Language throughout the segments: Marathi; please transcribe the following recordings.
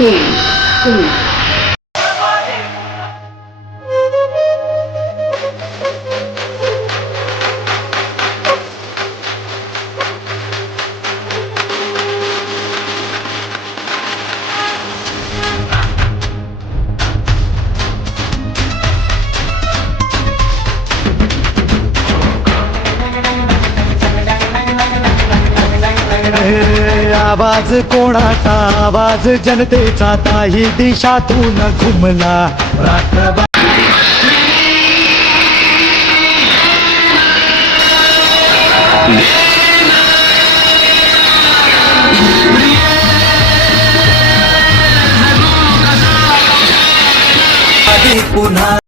嗯嗯 आवाज कोणाचा? आवाज जनतेचा. ताही दिशातून घुमला. रात्रभर पुन्हा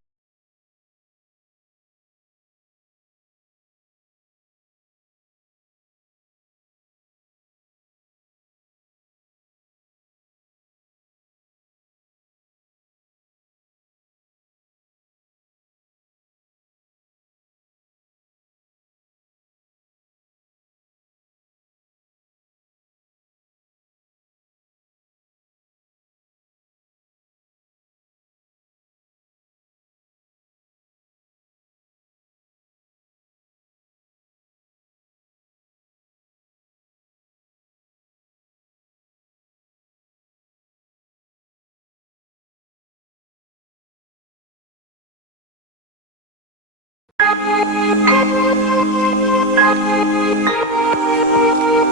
Thank you.